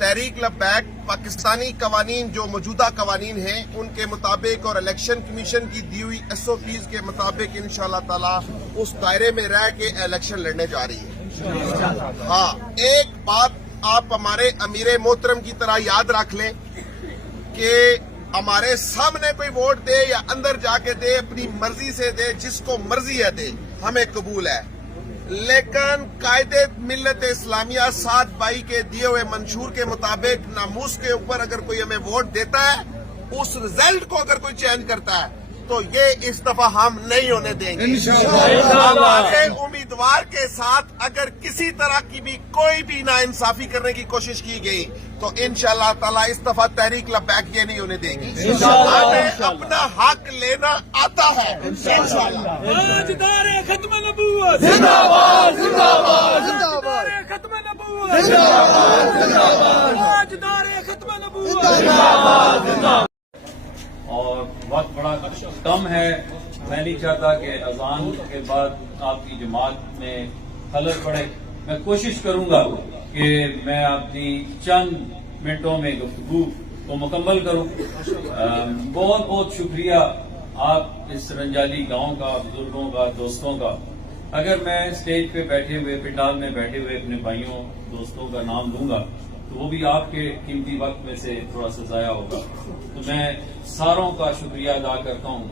تحریک لبیک پاکستانی قوانین جو موجودہ قوانین ہیں ان کے مطابق اور الیکشن کمیشن کی دی ہوئی SOPs کے مطابق انشاءاللہ تعالی اس دائرے میں رہ کے الیکشن لڑنے جا رہی ہے. ہاں، ایک بات آپ ہمارے امیر محترم کی طرح یاد رکھ لیں کہ ہمارے سامنے کوئی ووٹ دے یا اندر جا کے دے، اپنی مرضی سے دے، جس کو مرضی ہے دے، ہمیں قبول ہے. لیکن قائد ملت اسلامیہ 7 بائی کے دیے ہوئے منشور کے مطابق ناموس کے اوپر اگر کوئی ہمیں ووٹ دیتا ہے، اس رزلٹ کو اگر کوئی چینج کرتا ہے تو یہ اس دفعہ ہم نہیں ہونے دیں گے. ہمارے امیدوار کے ساتھ اگر کسی طرح کی بھی کوئی بھی ناانصافی کرنے کی کوشش کی گئی تو انشاءاللہ تعالیٰ اس دفعہ تحریک لبیک یہ نہیں ہونے دے گی. ہمیں اپنا حق لینا آتا ہے انشاءاللہ. تاجدار ختم نبوت زندہ باد، زندہ باد، زندہ باد، تاجدار ختم نبوت زندہ باد، زندہ باد، تاجدار ختم نبوت. زندہ باد، زندہ باد. اور وقت بڑا کم ہے. میں نہیں چاہتا کہ اذان کے بعد آپ کی جماعت میں خلل پڑے. میں کوشش کروں گا کہ میں اپنی چند منٹوں میں گفتگو کو مکمل کروں. بہت بہت شکریہ آپ اس رنجالی گاؤں کا، بزرگوں کا، دوستوں کا. اگر میں اسٹیج پہ بیٹھے ہوئے، پنڈال میں بیٹھے ہوئے اپنے بھائیوں دوستوں کا نام لوں گا تو وہ بھی آپ کے قیمتی وقت میں سے تھوڑا سا ضائع ہوگا. تو میں ساروں کا شکریہ ادا کرتا ہوں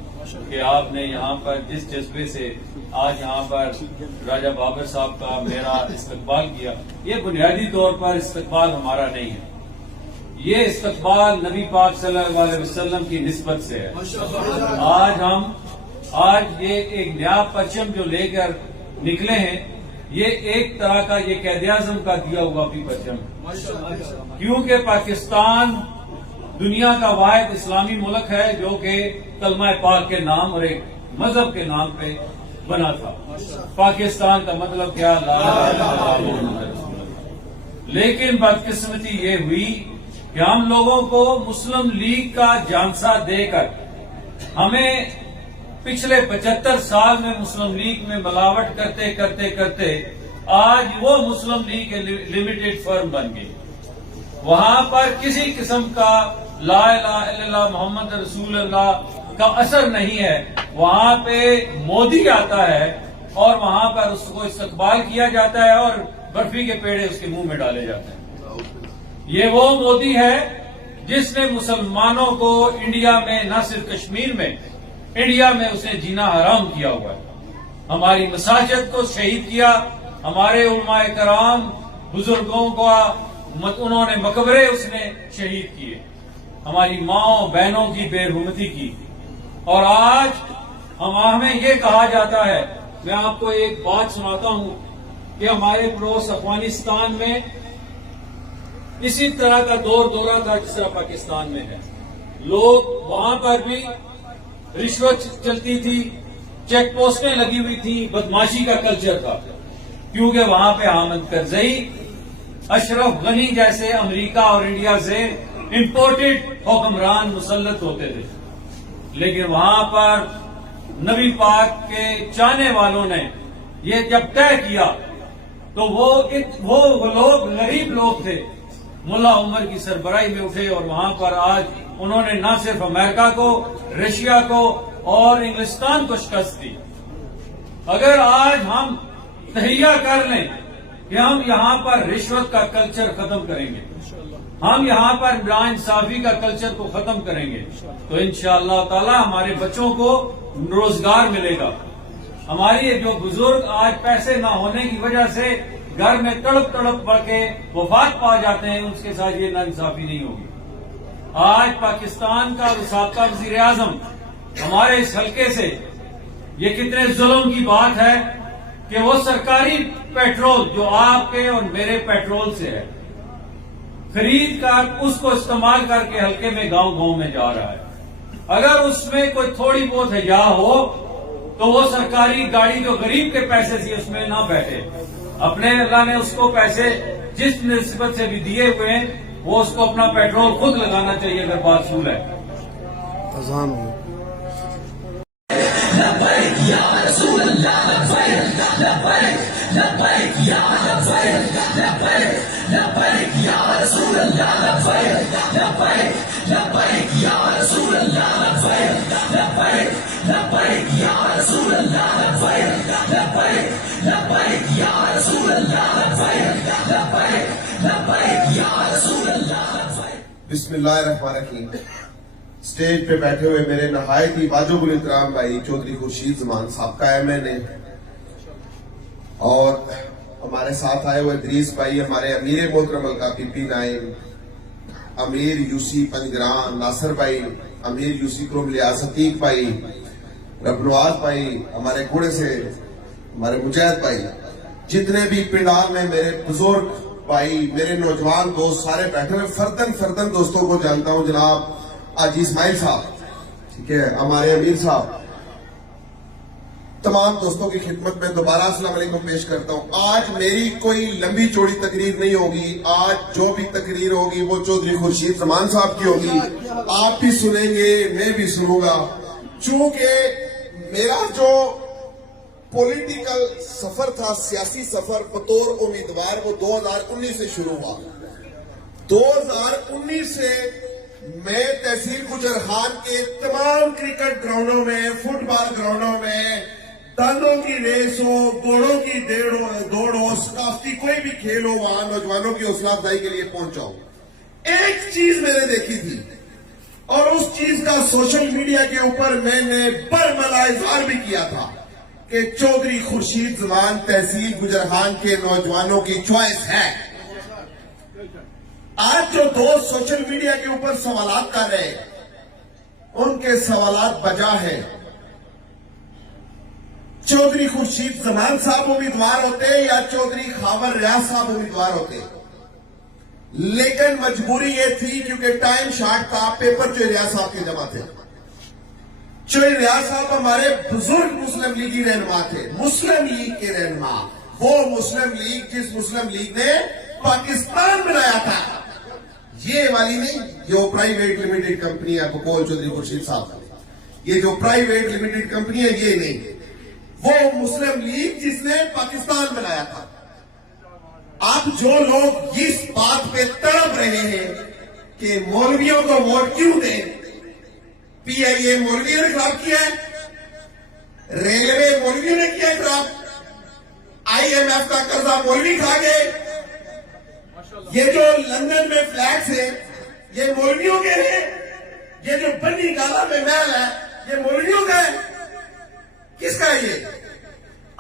کہ آپ نے یہاں پر جس جذبے سے آج یہاں پر راجہ بابر صاحب کا میرا استقبال کیا. یہ بنیادی طور پر استقبال ہمارا نہیں ہے، یہ استقبال نبی پاک صلی اللہ علیہ وسلم کی نسبت سے ہے. آج یہ ایک نیا پرچم جو لے کر نکلے ہیں، یہ ایک طرح کا یہ قائد اعظم کا دیا ہوا بھی پرچم، کیونکہ پاکستان دنیا کا واحد اسلامی ملک ہے جو کہ کلمہ پاک کے نام اور ایک مذہب کے نام پہ بنا تھا. پاکستان کا مطلب کیا؟ لا الہ الا اللہ محمد رسول اللہ. لیکن بدقسمتی یہ ہوئی کہ ہم لوگوں کو مسلم لیگ کا جانسا دے کر ہمیں پچھلے 75 سال میں مسلم لیگ میں ملاوٹ کرتے کرتے کرتے آج وہ مسلم لیگ لمیٹڈ فرم بن گئی. وہاں پر کسی قسم کا لا الہ الا اللہ محمد رسول اللہ کا اثر نہیں ہے. وہاں پہ مودی آتا ہے اور وہاں پر اس کو استقبال کیا جاتا ہے اور برفی کے پیڑے اس کے منہ میں ڈالے جاتے ہیں. یہ وہ مودی ہے جس نے مسلمانوں کو انڈیا میں، نہ صرف کشمیر میں، انڈیا میں اس نے جینا حرام کیا ہوا ہے. ہماری مساجد کو شہید کیا، ہمارے علماء کرام بزرگوں کو انہوں نے مقبرے اس نے شہید کیے، ہماری ماں بہنوں کی بے حرمتی کی. اور آج ہمیں یہ کہا جاتا ہے، میں آپ کو ایک بات سناتا ہوں کہ ہمارے پڑوس افغانستان میں اسی طرح کا دورہ تھا جس طرح پاکستان میں ہے. لوگ وہاں پر بھی رشوت چلتی تھی، چیک پوسٹیں لگی ہوئی تھی، بدماشی کا کلچر تھا، کیونکہ وہاں پہ حامد کرزئی، اشرف غنی جیسے امریکہ اور انڈیا سے امپورٹڈ حکمران مسلط ہوتے تھے. لیکن وہاں پر نبی پاک کے چاہنے والوں نے یہ جب طے کیا تو وہ لوگ غریب لوگ تھے، ملا عمر کی سربراہی میں اٹھے اور وہاں پر آج انہوں نے نہ صرف امریکہ کو، رشیا کو اور انگلستان کو شکست دی. اگر آج ہم تہیہ کر لیں کہ ہم یہاں پر رشوت کا کلچر ختم کریں گے، ہم یہاں پر ناانصافی کا کلچر کو ختم کریں گے تو انشاءاللہ تعالی ہمارے بچوں کو روزگار ملے گا. ہماری جو بزرگ آج پیسے نہ ہونے کی وجہ سے گھر میں تڑپ پڑ کے وفات پا جاتے ہیں، اس کے ساتھ یہ ناانصافی نہیں ہوگی. آج پاکستان کا سابقہ وزیر اعظم ہمارے اس حلقے سے، یہ کتنے ظلم کی بات ہے کہ وہ سرکاری پیٹرول جو آپ کے اور میرے پیٹرول سے ہے، خرید کر اس کو استعمال کر کے حلقے میں گاؤں میں جا رہا ہے. اگر اس میں کوئی تھوڑی بہت حیا ہو تو وہ سرکاری گاڑی جو غریب کے پیسے تھی اس میں نہ بیٹھے. اپنے اللہ نے اس کو پیسے جس نسبت سے بھی دیے ہوئے ہیں وہ اس کو اپنا پیٹرول خود لگانا چاہیے اگر بات سول ہے. لبیک یا رسول اللہ، لبیک لبیک لبیک یا لبیک لبیک لبیک یا رسول اللہ. بسم اللہ الرحمن الرحیم. اسٹیج پہ بیٹھے ہوئے میرے نہایت ہی واجب الاحترام بھائی چودھری خورشید زمان صاحب کا MN اور ہمارے ساتھ آئے ہوئے ادریس بھائی ہمارے امیر محترم کا PP9 امیر یوسی پنجگران ناصر بھائی امیر یوسی کروم لیاز عتیق بھائی ربنواز بھائی ہمارے گھوڑے سے ہمارے مجاہد بھائی جتنے بھی پنڈال میں میرے بزرگ بھائی میرے نوجوان دوست سارے بیٹھے ہوئے فردن دوستوں کو جانتا ہوں. جناب حاجی اسماعیل صاحب ٹھیک ہے ہمارے امیر صاحب تمام دوستوں کی خدمت میں دوبارہ السلام علیکم پیش کرتا ہوں. آج میری کوئی لمبی چوڑی تقریر نہیں ہوگی. آج جو بھی تقریر ہوگی وہ چودھری خورشید زمان صاحب کی ہوگی. آپ بھی سنیں گے میں بھی سنوں گا. چونکہ میرا جو پولیٹیکل سفر تھا سیاسی سفر بطور امیدوار وہ 2019 سے شروع ہوا. 2019 سے میں تحصیل گجرخان کے تمام کرکٹ گراؤنڈوں میں فٹ بال گراؤنڈوں میں دندوں کی ریس ہو گھوڑوں کی دوڑ ہو ثقافتی کوئی بھی کھیل ہو وہاں نوجوانوں کی حوصلہ افزائی کے لیے پہنچا ہوں. ایک چیز میں نے دیکھی تھی اور اس چیز کا سوشل میڈیا کے اوپر میں نے برملا اظہار بھی کیا تھا کہ چودھری خورشید زمان تحصیل گجرخان کے نوجوانوں کی چوائس ہے. آج جو دوست سوشل میڈیا کے اوپر سوالات کر رہے ان کے سوالات بجا ہے. چودھری خورشید زمان صاحب امیدوار ہوتے یا چودھری خاور ریاض صاحب امیدوار ہوتے لیکن مجبوری یہ تھی کیونکہ ٹائم شارٹ تھا. پیپر جو ریاض صاحب کے جمع تھے. چودھری ریاض صاحب ہمارے بزرگ مسلم لیگی رہنما تھے. مسلم لیگ کے رہنما وہ مسلم لیگ جس مسلم لیگ نے پاکستان بنایا تھا. یہ والی نہیں جو پرائیویٹ لمیٹڈ کمپنی ہے بقول چودھری خورشید صاحب یہ جو پرائیویٹ لمیٹڈ کمپنی ہے یہ نہیں وہ مسلم لیگ جس نے پاکستان بنایا تھا. اب جو لوگ اس بات پہ تڑپ رہے ہیں کہ مولویوں کو ووٹ کیوں دیں PIA مولویوں نے خراب کیا ہے ریلوے مولویوں نے کیا خراب IMF کا قرضہ مولوی کھا گئے. یہ جو لندن میں فلیٹس ہیں یہ مولویوں کے ہیں. یہ جو بنی گالا میں محل ہے یہ مولویوں کا ہے. کس کا ہے یہ؟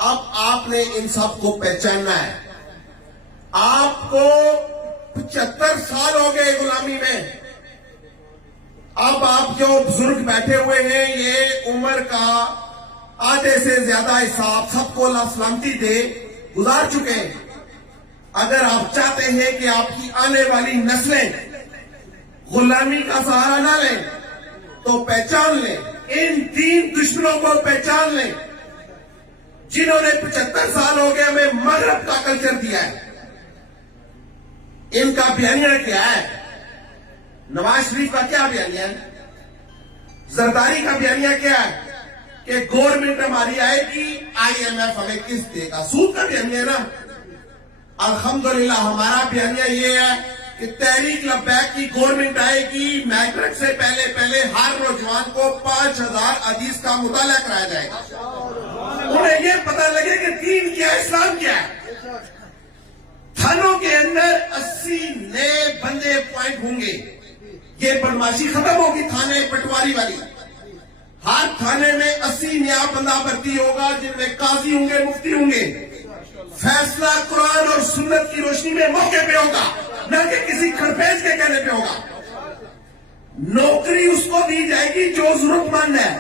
اب آپ نے ان سب کو پہچاننا ہے. آپ کو 75 سال ہو گئے غلامی میں. اب آپ جو بزرگ بیٹھے ہوئے ہیں یہ عمر کا آدھے سے زیادہ حساب سب کو اللہ سلامتی دے گزار چکے ہیں. اگر آپ چاہتے ہیں کہ آپ کی آنے والی نسلیں غلامی کا سہارا نہ لیں تو پہچان لیں ان 3 دشمنوں کو پہچان لیں جنہوں نے 75 سال ہو گئے ہمیں مغرب کا کلچر دیا ہے. ان کا بیانیہ کیا ہے؟ نواز شریف کا کیا بیانیہ ہے؟ زرداری کا بیانیہ کیا ہے کہ گورنمنٹ ہماری آئے گی IMF ہمیں قسط دے گا. سود کا بیانیہ ہے نا. الحمدللہ ہمارا بیانیہ یہ ہے کہ تحریک لبیک کی گورنمنٹ آئے گی. میٹرک سے پہلے ہر نوجوان کو 5000 حدیث کا مطالعہ کرایا جائے گا. انہیں یہ پتہ لگے کہ دین کیا ہے اسلام کیا ہے. تھانوں کے اندر 80 نئے بندے اپوائنٹ ہوں گے. یہ بدماشی ختم ہوگی تھانے پٹواری والی. ہر تھانے میں 80 نیا بندہ بھرتی ہوگا جن میں قاضی ہوں گے مفتی ہوں گے. فیصلہ قرآن اور سنت کی روشنی میں موقع پہ ہوگا نہ کہ کسی کھڑپیش کے کہنے پہ ہوگا. نوکری اس کو دی جائے گی جو ضرورت مند ہے.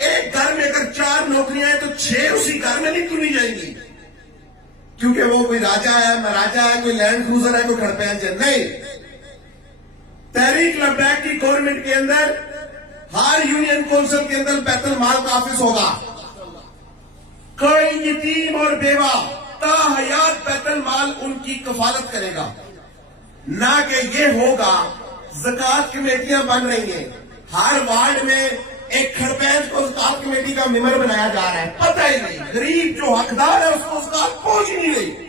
ایک گھر میں اگر 4 نوکریاں ہیں تو 6 اسی گھر میں نہیں چنی جائیں گی کیونکہ وہ کوئی راجا ہے مہاراجا ہے کوئی لینڈ کروزر ہے کوئی کھڑپیش ہے. نہیں. تحریک لبیک کی گورنمنٹ کے اندر ہر یونین کونسل کے اندر بیت المال کا آفس ہوگا. کوئی یتیم اور بیوہ تا حیات بیت المال ان کی کفالت کرے گا. نہ کہ یہ ہوگا زکوٰۃ کمیٹیاں بن رہی ہیں ہر وارڈ میں ایک کھڑپیش کو زکوٰۃ کمیٹی کا ممبر بنایا جا رہا ہے. پتہ ہی نہیں غریب جو حقدار ہے اس کو زکوٰۃ پہنچ ہی نہیں رہی.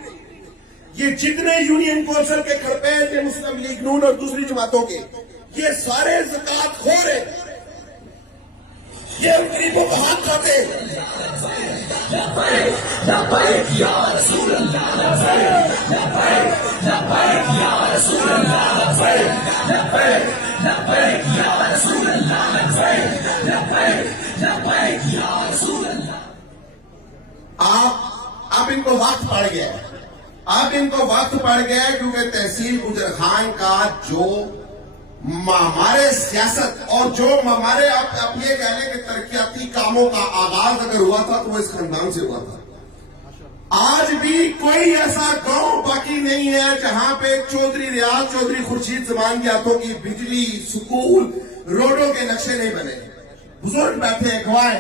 یہ جتنے یونین کونسل کے کھڑپیش ہیں مسلم لیگ نون اور دوسری جماعتوں کے یہ سارے زکوٰۃ خور ہیں. یہ غریبوں کو ہاتھ کھاتے لبیک یا رسول اللہ. پڑ گیا ہے کیونکہ تحصیل گجر خان کا جو ہمارے سیاست اور جو ہمارے آپ یہ کہہ لیں کہ ترقیاتی کاموں کا آغاز اگر ہوا تھا تو وہ اس خاندان سے ہوا تھا. آج بھی کوئی ایسا گاؤں باقی نہیں ہے جہاں پہ چودھری ریاض چودھری خورشید زمان کے ہاتھوں کی بجلی سکول روڈوں کے نقشے نہیں بنے. بزرگ بیٹھے ہیں گواہ.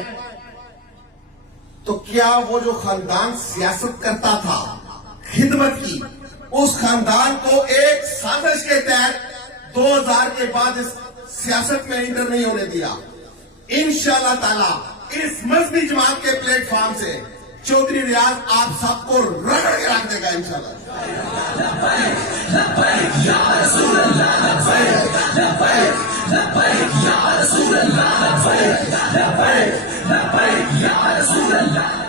تو کیا وہ جو خاندان سیاست کرتا تھا خدمت کی, اس خاندان کو ایک سازش کے تحت 2000 کے بعد اس سیاست میں انٹر نہیں ہونے دیا؟ انشاءاللہ تعالی اس مذہبی جماعت کے پلیٹ فارم سے چودھری ریاض آپ سب کو رگڑ کے رکھ دے گا انشاءاللہ. Ya Rasulullah,